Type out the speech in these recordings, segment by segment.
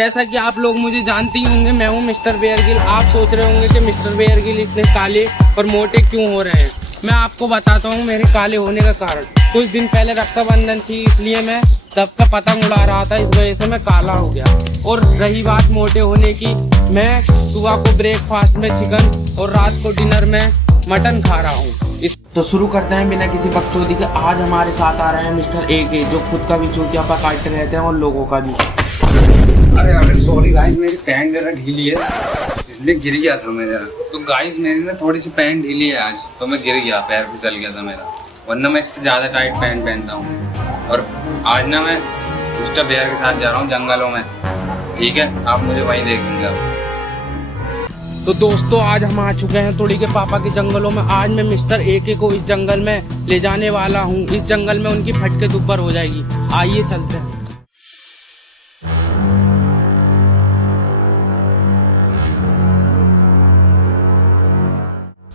जैसा कि आप लोग मुझे जानते ही होंगे, मैं हूं मिस्टर बेयर गिल। आप सोच रहे होंगे कि मिस्टर बेयर गिल इतने काले और मोटे क्यों हो रहे हैं। मैं आपको बताता हूं मेरे काले होने का कारण। कुछ दिन पहले रक्षाबंधन थी, इसलिए मैं सबका पतंग उड़ा रहा था, इस वजह से मैं काला हो गया। और रही बात मोटे होने की, मैं सुबह को ब्रेकफास्ट में चिकन और रात को डिनर में मटन खा रहा हूँ। तो शुरू करते हैं बिना किसी बकचोदी के। आज हमारे साथ आ रहे हैं मिस्टर AK, जो खुद का भी चूतिया काटते रहते हैं और लोगों का भी। अरे सॉरी गाइस, मेरी पैंट जरा ढीली है इसलिए गिर गया था मैं जरा। तो गाइस मेरी ना थोड़ी सी पैंट ढीली है आज, तो मैं गिर गया, पैर फिसल गया था मेरा। वरना मैं इससे ज़्यादा टाइट पैंट पहनता हूँ। और आज ना मैं मिस्टर बेयर के साथ जा रहा हूँ जंगलों में, ठीक है? आप मुझे वहीं देखेंगे अब। तो दोस्तों, आज हम आ चुके हैं तोड़ी के पापा के जंगलों में। आज मैं मिस्टर AK को इस जंगल में ले जाने वाला हूँ। इस जंगल में उनकी फटके दुब्बर हो जाएगी। आइए चलते हैं।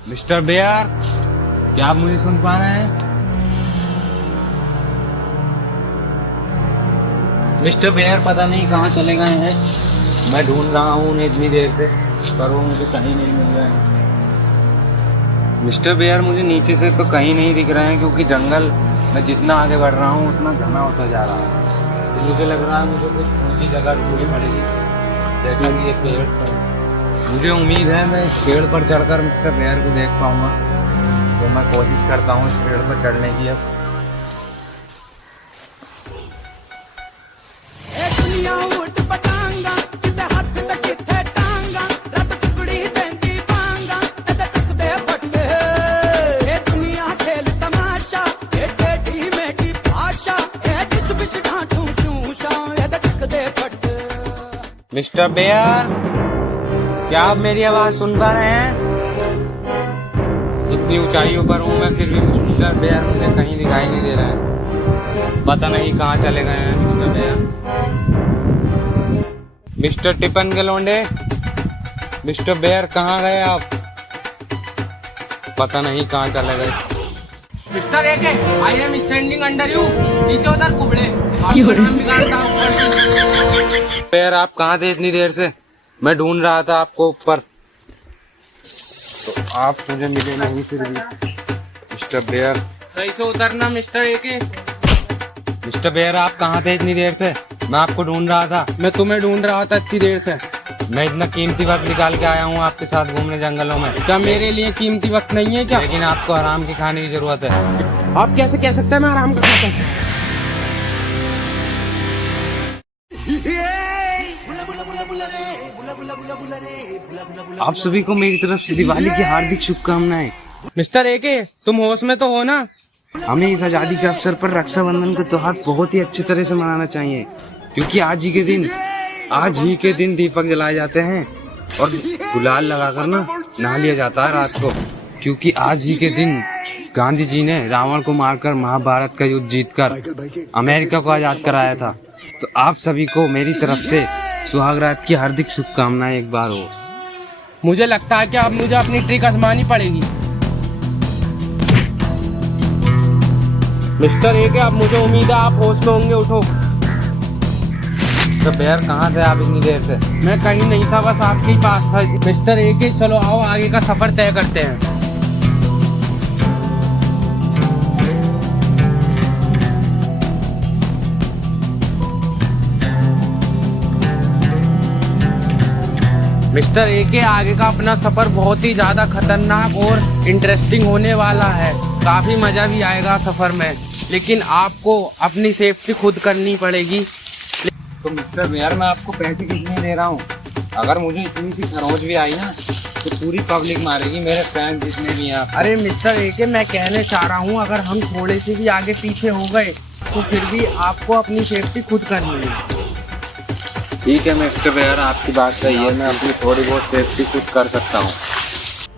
मिस्टर बेयर, क्या आप मुझे सुन पा रहे हैं? मिस्टर बेयर पता नहीं कहाँ चले गए हैं। मैं ढूंढ रहा हूँ उन्हें इतनी देर से, पर वो मुझे कहीं नहीं मिल रहे हैं। मिस्टर बेयर मुझे नीचे से तो कहीं नहीं दिख रहे हैं, क्योंकि जंगल में जितना आगे बढ़ रहा हूँ उतना घना होता जा रहा है। तो मुझे लग रहा है मुझे कुछ ऊंची जगह ढूंढनी पड़ेगी, जैसा कि ये पेड़ पर। मुझे उम्मीद है मैं इस पेड़ पर चढ़कर मिस्टर बेयर को देख पाऊंगा, तो मैं कोशिश करता हूँ इस पेड़ पर चढ़ने की। अब मिस्टर बेयर, क्या आप मेरी आवाज सुन पा रहे हैं? इतनी ऊंचाइयों पर हूँ मैं, फिर भी मिस्टर बेयर मुझे कहीं दिखाई नहीं दे रहा है। पता नहीं कहाँ चले गए हैं मिस्टर बेयर। मिस्टर टिपन के लौंडे, मिस्टर बेयर कहाँ गए आप? पता नहीं कहाँ चले गए। Mister AK, I am standing under you. नीचे उधर कुबड़े। बेयर, आप कहाँ थे इतनी देर से? मैं ढूंढ रहा था आपको ऊपर, तो आप मुझे मिले नहीं फिर भी। मिस्टर बेयर, सही से उतरना मिस्टर AK। मिस्टर बेयर, आप कहाँ थे इतनी देर से? मैं आपको ढूंढ रहा था। मैं तुम्हें ढूंढ रहा था इतनी देर से। मैं इतना कीमती वक्त निकाल के आया हूँ आपके साथ घूमने जंगलों में। क्या मेरे लिए कीमती वक्त नहीं है क्या? लेकिन आपको आराम के खाने की जरूरत है। आप कैसे कह सकते हैं मैं आराम कर सकता हूँ? आप सभी को मेरी तरफ से दिवाली की हार्दिक शुभकामनाएं। मिस्टर AK, तुम होश में तो हो ना? हमें इस आजादी के अवसर पर रक्षाबंधन का त्योहार बहुत ही अच्छे तरह से मनाना चाहिए, क्योंकि आज ही के दिन दीपक जलाए जाते हैं और गुलाल लगाकर नहा लिया जाता है रात को, क्योंकि आज ही के दिन गांधी जी ने रावण को मारकर महाभारत का युद्ध जीतकर अमेरिका को आजाद कराया था। तो आप सभी को मेरी तरफ से सुहागरात की हार्दिक शुभकामनाएं एक बार हो। मुझे लगता है कि अब मुझे अपनी ट्रिक आजमानी पड़ेगी। मिस्टर AK, अब मुझे उम्मीद है आप होश में होंगे। उठो। तो बेयर, कहाँ थे आप इतनी देर से? मैं कहीं नहीं था, बस आपके ही पास था। मिस्टर AK, चलो आओ आगे का सफर तय करते हैं। मिस्टर AK, आगे का अपना सफर बहुत ही ज्यादा खतरनाक और इंटरेस्टिंग होने वाला है। काफी मजा भी आएगा सफर में, लेकिन आपको अपनी सेफ्टी खुद करनी पड़ेगी। तो मिस्टर बेयर, मैं आपको पैसे कितने दे रहा हूँ? अगर मुझे इतनी सी खरोच भी आई ना, तो पूरी पब्लिक मारेगी, मेरे फैन जितने भी हैं। अरे मिस्टर AK, मैं कहने चाह रहा हूँ, अगर हम थोड़े से भी आगे पीछे हो गए तो फिर भी आपको अपनी सेफ्टी खुद करनी है। ठीक है मिस्टर बेयर, आपकी बात सही है, मैं अपनी थोड़ी बहुत सेफ्टी खुद कर सकता हूँ।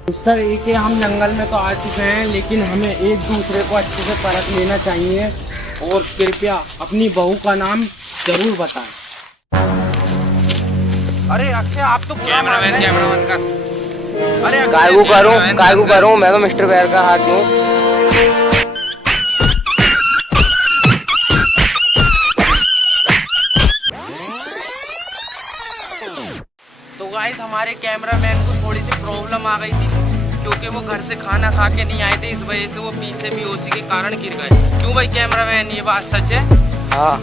मिस्टर AK, हम जंगल में तो आ चुके हैं, लेकिन हमें एक दूसरे को अच्छे से परख लेना चाहिए। और कृपया अपनी बहू का नाम जरूर बताएं। अरे अक्षय, आप तो कैमरामैन का। अरे काय को करूं, मैं तो मिस्टर बेयर का हाथ हूँ। तो गाइस हमारे कैमरामैन को थोड़ी सी प्रॉब्लम आ गई थी, क्योंकि वो घर से खाना खा के नहीं आए थे, इस वजह से वो पीछे बेहोशी के कारण गिर गए। क्यों भाई कैमरामैन, ये बात सच है? हाँ।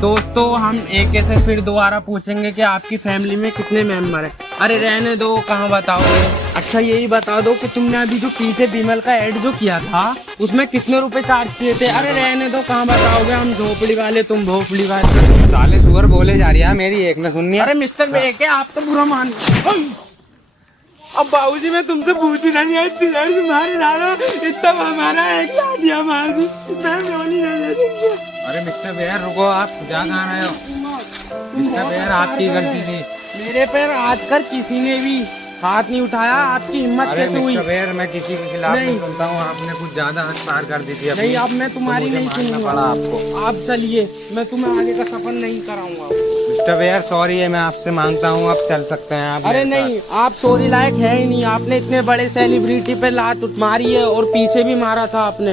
दोस्तों हम एक से फिर दोबारा पूछेंगे कि आपकी फैमिली में कितने मेंबर हैं। अरे रहने दो, कहाँ बताओगे। अच्छा यही बता दो कि तुमने अभी जो पीछे विमल का ऐड जो किया था उसमें कितने रुपए चार्ज किए थे। अरे रहने दो, कहाँ बताओगे। हम झोपड़ी वाले, तुम भोपड़ी वाले। साले सुअर बोले जा रही है, मेरी एक न सुननी है। अरे मिस्टर बेके, आप तो बुरा मान। अब बाबूजी मैं तुमसे पूछ ही नहीं आई, तुम्हारे लालो इतना हमारा एक ला दिया मार दी। अरे मिस्टर बेयर रुको, आप जा कहाँ रहे हो? मिस्टर बेयर आपकी गलती थी। मेरे पैर आज कर किसी ने भी हाथ नहीं उठाया, आपकी हिम्मत अरे कैसे हुई? मिस्टर बेयर मैं किसी के खिलाफ नहीं सुनता हूँ, आपने कुछ ज्यादा हद पार कर दी थी अपनी। नहीं, अब मैं तुम्हारी तो नहीं मुझे मानना सुनूंगा। पड़ा आपको। आप चलिए, मैं तुम्हें आगे का सफर नहीं कराऊंगा। मिस्टर बेयर सॉरी है, मैं आपसे मांगता हूँ, अब चल सकते हैं आप। अरे नहीं, आप सॉरी लायक है ही नहीं। आपने इतने बड़े सेलिब्रिटी पे लात मारी है और पीछे भी मारा था आपने।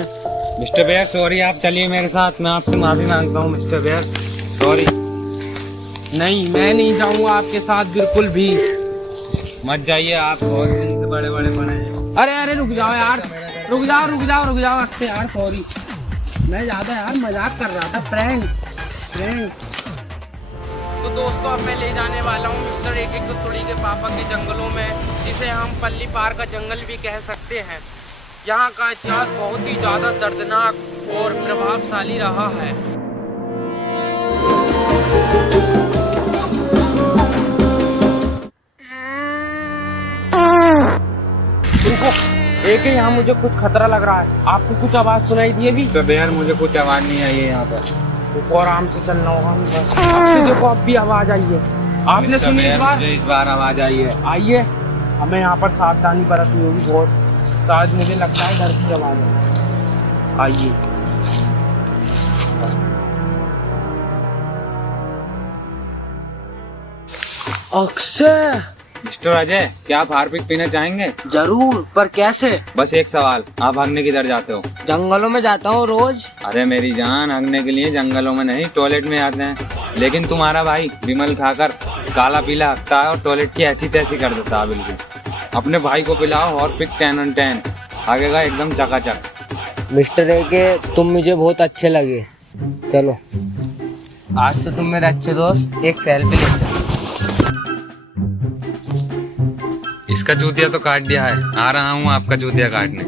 मिस्टर बेयर सॉरी, आप चलिए मेरे साथ, मैं आपसे माफी मांगता हूँ मिस्टर बेयर, सॉरी। नहीं, मैं नहीं जाऊंगा आपके साथ बिल्कुल भी। मत जाइए, आप बहुत दिन से बड़े बड़े बने हैं। अरे अरे रुक जाओ यार, रुक जाओ अच्छे यार, सॉरी। मैं ज्यादा यार मजाक कर रहा था, प्रैंक। तो दोस्तों अब मैं ले जाने वाला हूँ मिस्टर एके को तुड़ी के पापा के जंगलों में, जिसे हम पल्ली पार का जंगल भी कह सकते हैं। यहाँ का इतिहास बहुत ही ज्यादा दर्दनाक और प्रभावशाली रहा है। एक यहाँ मुझे कुछ खतरा लग रहा है। आपको कुछ आवाज सुनाई दी अभी? मिस्टर बेयर मुझे कुछ आवाज नहीं आई है यहाँ पर। रुको, आराम से चलना होगा। अब से देखो, अब भी आवाज आई है। आपने सुनी इस बार? मुझे इस बार आवाज आई है। आइए, हमें यहाँ पर सावधानी बरतनी होगी बहुत। शायद मुझे लगता है डर की आवाज है। आइए। अक्षय। मिस्टर अजय, क्या आप हार्पिक पीना चाहेंगे? जरूर, पर कैसे? बस एक सवाल, आप भागने किधर जाते हो? जंगलों में जाता हूँ रोज। अरे मेरी जान, भागने के लिए जंगलों में नहीं, टॉयलेट में आते हैं। लेकिन तुम्हारा भाई विमल खाकर काला पीला हकता है और टॉयलेट की ऐसी तैसी कर देता है बिल्कुल। अपने भाई को पिलाओ और पिक 10 on 10, आगेगा एकदम चकाचक। मिस्टर एके, तुम मुझे बहुत अच्छे लगे। चलो, आज से तुम मेरे अच्छे दोस्त। एक सेल्फी लेते हैं। इसका जूतिया तो काट दिया है, आ रहा हूँ आपका जूतिया काटने।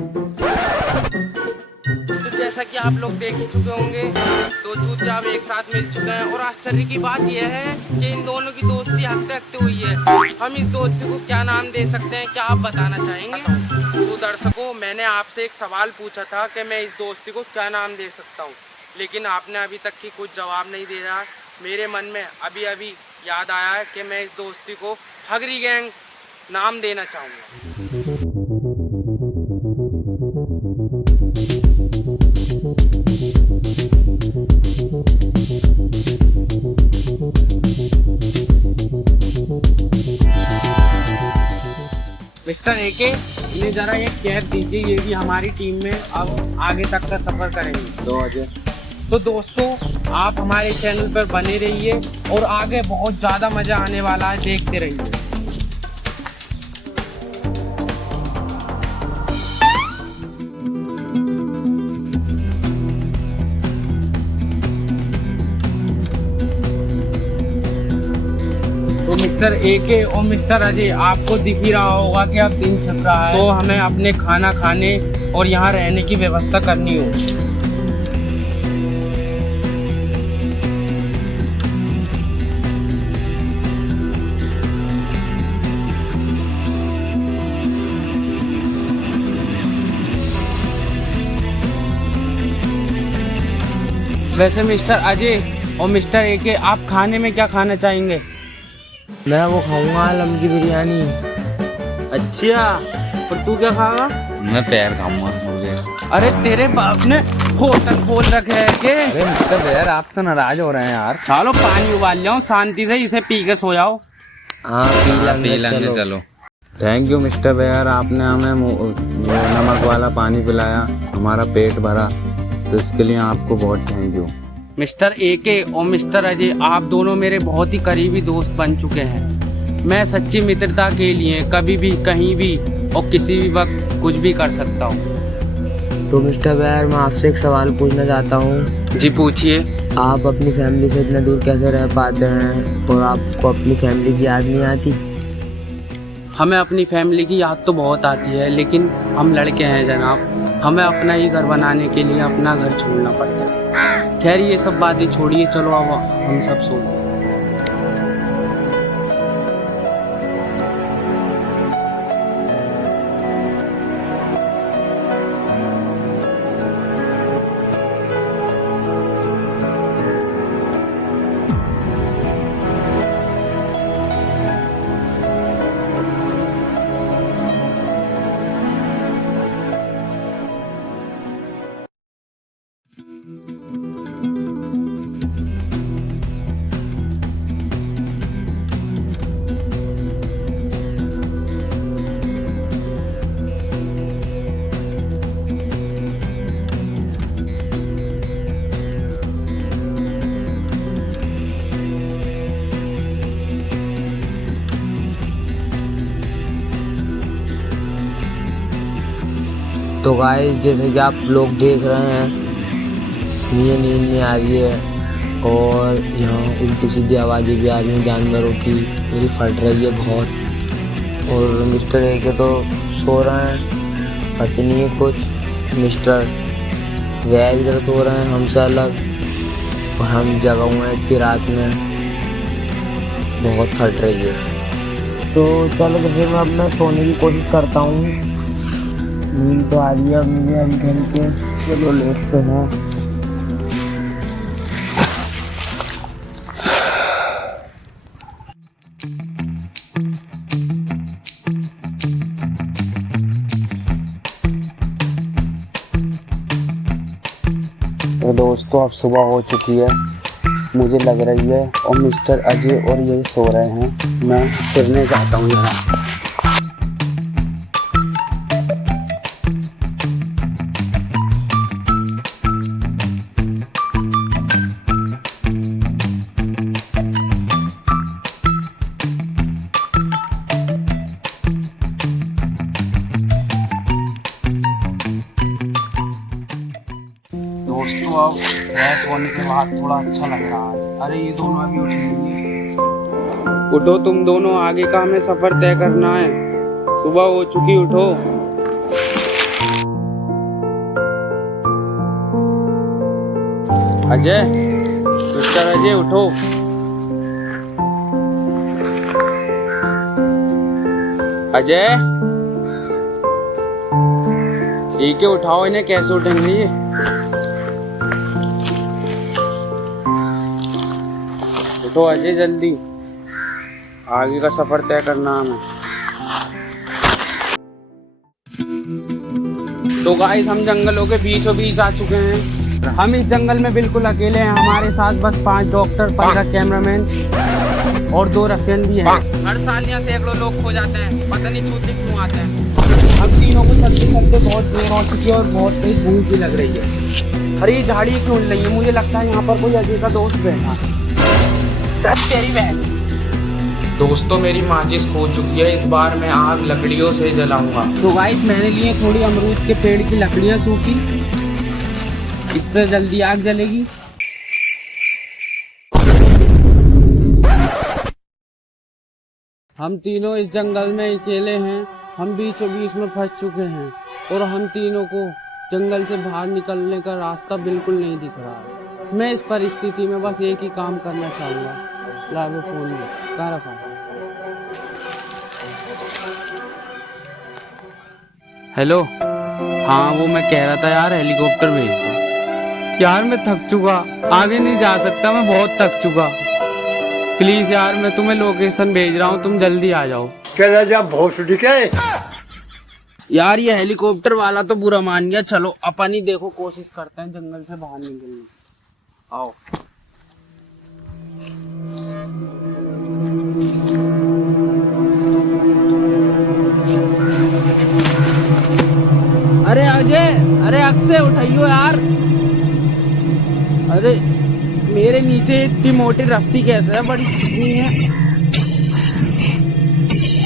तो जैसा कि आप लोग देख ही चुके होंगे, दो चूतिया अब एक साथ मिल चुके हैं। और आश्चर्य की बात यह है कि इन दोनों की दोस्ती हकते हकते हुई है। हम इस दोस्ती को क्या नाम दे सकते हैं, क्या आप बताना चाहेंगे? तो दर्शकों, मैंने आपसे एक सवाल पूछा था कि मैं इस दोस्ती को क्या नाम दे सकता हूँ, लेकिन आपने अभी तक की कुछ जवाब नहीं दे रहा। मेरे मन में अभी अभी याद आया है कि मैं इस दोस्ती को हगरी गैंग नाम देना चाहूँगा। मिस्टर एके, इन्हें जरा एक कैब दीजिए, ये भी हमारी टीम में अब आगे तक का सफर करेंगे। दो अजय। तो दोस्तों, आप हमारे चैनल पर बने रहिए और आगे बहुत ज़्यादा मज़ा आने वाला है, देखते रहिए। तो मिस्टर एके और मिस्टर अजय, आपको दिख ही रहा होगा कि अब दिन छिप रहा है, तो हमें अपने खाना खाने और यहाँ रहने की व्यवस्था करनी होगी। वैसे मिस्टर अजय और मिस्टर एके, आप खाने में क्या खाना चाहेंगे? मैं वो खाऊंगा आलम की बिरयानी। अच्छा, और तू क्या खाएगा? मैं पैर खाऊंगा मुझे। अरे तेरे बाप ने होटल खोल रखे है के? अरे मिस्टर बेयर, आप तो नाराज हो रहे हैं यार। चलो पानी उबाल जाओ, शांति से इसे पी के सो जाओ। हाँ, पी लेंगे, चलो। थैंक यू मिस्टर बेयर, आपने हमें नमक वाला पानी पिलाया, हमारा पेट भरा, तो इसके लिए आपको बहुत थैंक यू। मिस्टर एके और मिस्टर अजय, आप दोनों मेरे बहुत ही करीबी दोस्त बन चुके हैं। मैं सच्ची मित्रता के लिए कभी भी, कहीं भी और किसी भी वक्त कुछ भी कर सकता हूँ। तो मिस्टर बेयर, मैं आपसे एक सवाल पूछना चाहता हूँ। जी पूछिए। आप अपनी फैमिली से इतना दूर कैसे रह पाते हैं और आपको अपनी फैमिली की याद नहीं आती? हमें अपनी फैमिली की याद तो बहुत आती है, लेकिन हम लड़के हैं जनाब, हमें अपना ही घर बनाने के लिए अपना घर छोड़ना पड़ता है। खैर ये सब बातें छोड़िए, चलो अब हम सब सोते हैं। तो गाइस, जैसे कि आप लोग देख रहे हैं, मुझे नींद नहीं आ रही है और यहाँ उल्टी सीधी आवाज़ें भी आ रही हैं जानवरों की, मेरी फट रही है बहुत। और मिस्टर ए के तो सो रहे हैं, पता नहीं है कुछ। मिस्टर वैर इधर सो रहे हैं हमसे अलग, और हम जगा हुए हैं इतनी रात में, बहुत फट रही है। तो चलो तो फिर मैं अपना सोने की कोशिश करता हूँ। नींद तो आ रही है अब मुझे अभी घर के, चलो लेटते हैं। तो दोस्तों, अब सुबह हो चुकी है मुझे लग रही है, और मिस्टर अजय और ये सो रहे हैं। मैं फिरने जाता हूँ यहाँ। दोस्तों अब फ्रेश होने के बाद थोड़ा अच्छा लग रहा है। अरे ये दोनों अभी उठेंगे। उठो तुम दोनों, आगे का हमें सफर तय करना है। सुबह हो चुकी, उठो। अजय, मिस्टर अजय उठो। अजय, ठीक है उठाओ इन्हें, कैसे उठेंगे ये? उठो अजय जल्दी, आगे का सफर तय करना हमें। तो गाइस, हम जंगलों के बीचों बीच आ चुके हैं। हम इस जंगल में बिल्कुल अकेले हैं। हमारे साथ बस 5 डॉक्टर, 15 कैमरामैन और 2 रसियन भी हैं। हर साल यहाँ सैकड़ों लोग खो जाते हैं, पता नहीं छूते क्यों आते हैं। हम तीनों को चलते चलते बहुत देर हो चुकी है और बहुत तेज भूख भी लग रही है। अरे ये झाड़ी क्यों हिल रही है? मुझे लगता है यहाँ पर कोई अजय का दोस्त बैठा है। तेरी बहन। दोस्तों, मेरी माचिस खो चुकी है। इस बार मैं आग लकड़ियों से जलाऊंगा। तो गाइस, मैंने लिए थोड़ी अमरूद के पेड़ की लकड़ियां सूखी, इससे जल्दी आग जलेगी। हम तीनों इस जंगल में अकेले हैं। हम बीचों बीच में फंस चुके हैं और हम तीनों को जंगल से बाहर निकलने का रास्ता बिल्कुल नहीं दिख रहा है। मैं इस परिस्थिति में बस एक ही काम करना चाहूँगा। लाओ फोन में, कहाँ रखा? हेलो, हाँ वो मैं कह रहा था यार, हेलीकॉप्टर भेज दो यार। मैं थक चुका, आगे नहीं जा सकता, मैं बहुत थक चुका। प्लीज यार, मैं तुम्हें लोकेशन भेज रहा हूँ, तुम जल्दी आ जाओ। यार ये हेलीकॉप्टर वाला तो बुरा मान गया। चलो अपन ही देखो, कोशिश करते हैं जंगल से बाहर निकलने की। आओ। अरे अजय, अरे अक्षय उठाइयो यार। अरे मेरे नीचे इतनी मोटी रस्सी कैसे है, बड़ी चिकनी है।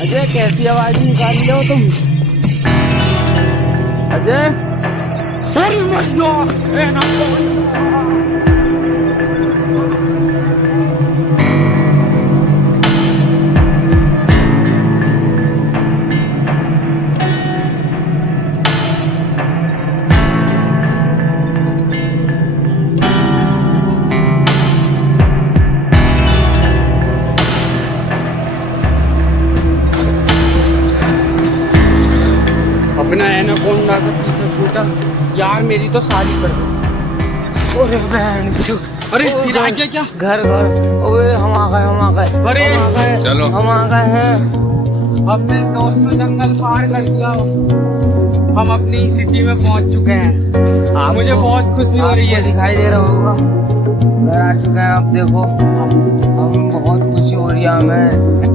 अजय कैसी आवाज निकाल रहे हो तुम? अजय अरे मत जाओ, ए ना अपना एनाकोंडा से पीछे छूटा यार, मेरी तो शादी कर दो। अरे बहन चो, अरे फिर आ गया क्या? घर ओए हम आ गए अरे चलो हम आ गए हैं। अपने दोस्त ने जंगल पार कर दिया, हम अपनी सिटी में पहुंच चुके हैं। मुझे बहुत खुशी हो रही है। दिखाई दे रहा होगा घर आ चुके हैं। अब देखो हम बहुत खुशी हो रही है हमें।